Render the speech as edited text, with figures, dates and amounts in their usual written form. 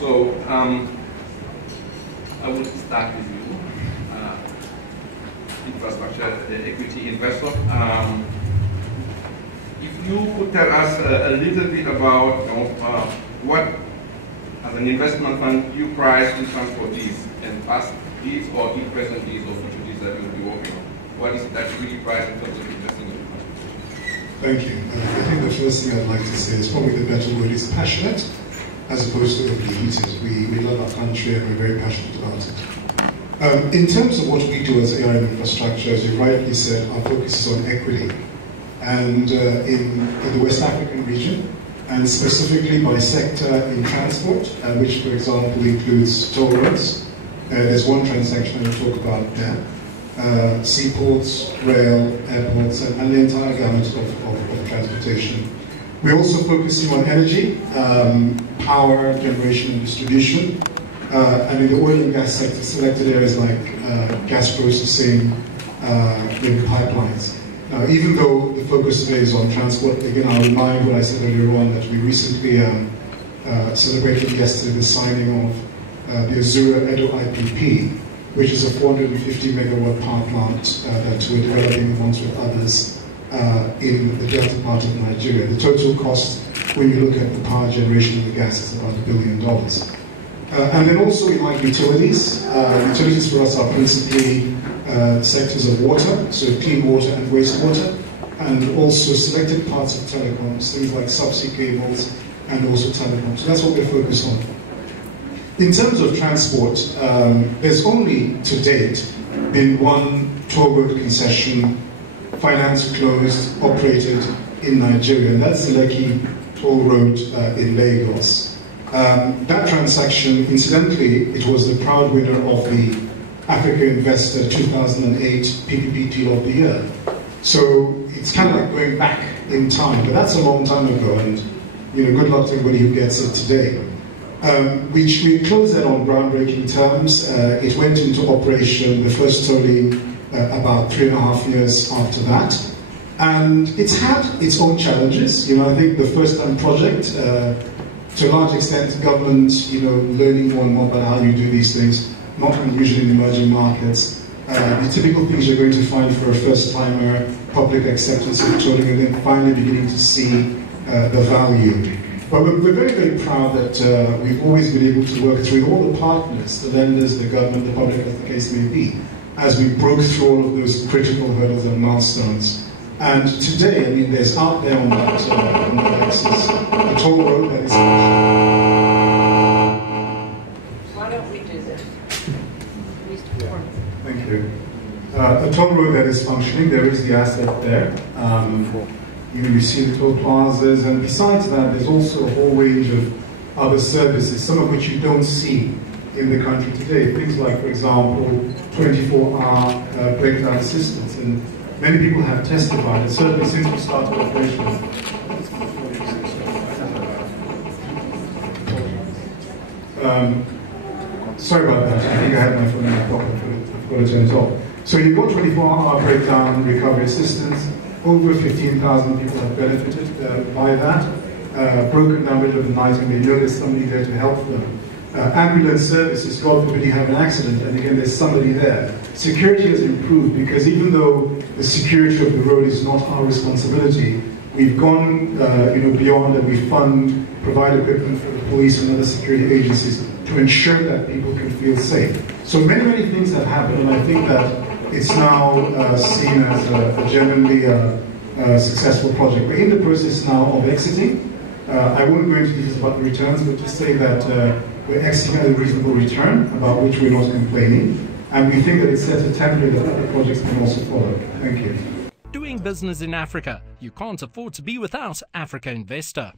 So I will start with you, infrastructure equity investor. If you could tell us a little bit about what, as an investment fund, you price in terms of these and past deals or in present deals or future deals that you'll be working on. What is it that you really price in terms of investing in the fund? Thank you. I think the first thing I'd like to say is probably the better word is passionate, as opposed to overheated. We love our country and we're very passionate about it. In terms of what we do as ARM Infrastructure, as you rightly said, our focus is on equity. And in the West African region, and specifically by sector in transport, which, for example, includes toll roads. There's one transaction I will talk about there. Seaports, rail, airports, and the entire gamut of transportation. We're also focusing on energy, power generation and distribution, and in the oil and gas sector, selected areas like gas processing, maybe pipelines. Now, even though the focus today is on transport, again, I'll remind what I said earlier on, that we recently celebrated yesterday the signing of the Azura Edo IPP, which is a 450 megawatt power plant that we're developing once with others in the delta part of Nigeria. The total cost, when you look at the power generation and the gas, is about $1 billion. And then also we like utilities. Utilities for us are principally sectors of water, so clean water and wastewater, and also selected parts of telecoms, things like subsea cables and also telecoms. So that's what we're focused on. In terms of transport, there's only to date been one toll road concession, financed, closed, operated in Nigeria, and that's the Lekki Toll Road in Lagos. That transaction, incidentally, it was the proud winner of the Africa Investor 2008 PPP Deal of the Year. So it's kind of like going back in time, but that's a long time ago, and good luck to everybody who gets it today. We closed that on groundbreaking terms. It went into operation, the first tolling, about 3.5 years after that. And it's had its own challenges. I think the first-time project, to a large extent, government, learning more and more about how you do these things, not unusual in emerging markets. The typical things you're going to find for a first-timer, public acceptance of tolling, and then finally beginning to see the value. But we're very, very proud that we've always been able to work through all the partners, the lenders, the government, the public, as the case may be, as we broke through all of those critical hurdles and milestones. And today, there's out there on that axis a toll road that is Why don't we do this? Thank you. A toll road that is functioning. There is the asset there. You see the toll plazas, and besides that, there's also a whole range of other services, some of which you don't see in the country today. Things like, for example, 24-hour breakdown assistance. And many people have testified that certainly since we started operation. Sorry about that. I think I had my phone in my pocket. I forgot to turn it off. So you've got 24-hour breakdown recovery assistance. Over 15,000 people have benefited by that. Broken down middle of the night, and they know there's somebody there to help them. Ambulance services, God forbid you have an accident, and again there's somebody there. Security has improved because even though the security of the road is not our responsibility, we've gone beyond, and we provide equipment for the police and other security agencies to ensure that people can feel safe. So many, many things have happened, and I think that it's now seen as a genuinely successful project. We're in the process now of exiting. I won't go into details about the returns, but just say that we're exiting at a reasonable return, about which we're not complaining. And we think that it sets a template that other projects can also follow. Thank you. Doing business in Africa, you can't afford to be without Africa Investor.